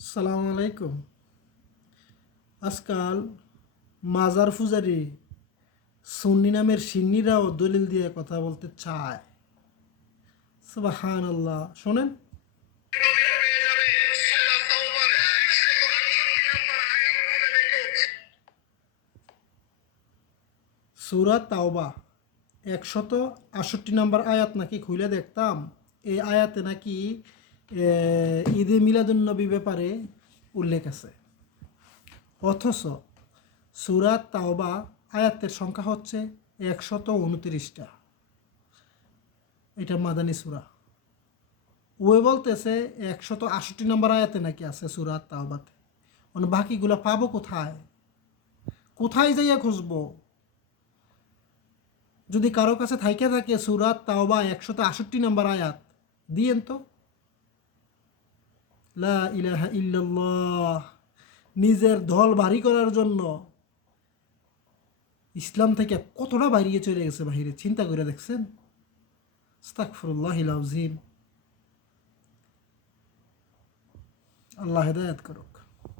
সালাম আলাইকুম। আজকাল মাজার পূজারি সুন্নি নামের সিন্নিরাও দলিল দিয়ে কথা বলতে চায়। সুবহানাল্লাহ। শোনেন, সূরা তাওবা 168 আয়াত নাকি খুলে দেখতাম। এই আয়াতে নাকি ঈদে মিলাদুন্নবী ব্যাপারে উল্লেখ আছে, অথচ সূরা তাওবা আয়াতের সংখ্যা হচ্ছে 129টা। এটা মাদানী সূরা। ওই বলতেছে 168 আয়াতে নাকি আছে সূরা তাওবাতে। মানে বাকিগুলো পাবো কোথায়? কোথায় যাইয়া খুঁজবো? যদি কারো কাছে থাইকে থাকে সূরা তাওবা 168 আয়াত, দিয়েন তো। লা ইলাহা ইল্লাল্লাহ। নিজের দল ভারী করার জন্য ইসলাম থেকে কতটা বাড়িয়ে চলে গেছে বাহিরে, চিন্তা করে দেখছেন? আস্তাগফিরুল্লাহিল আযীম। আল্লাহ হেদায়েত করুক।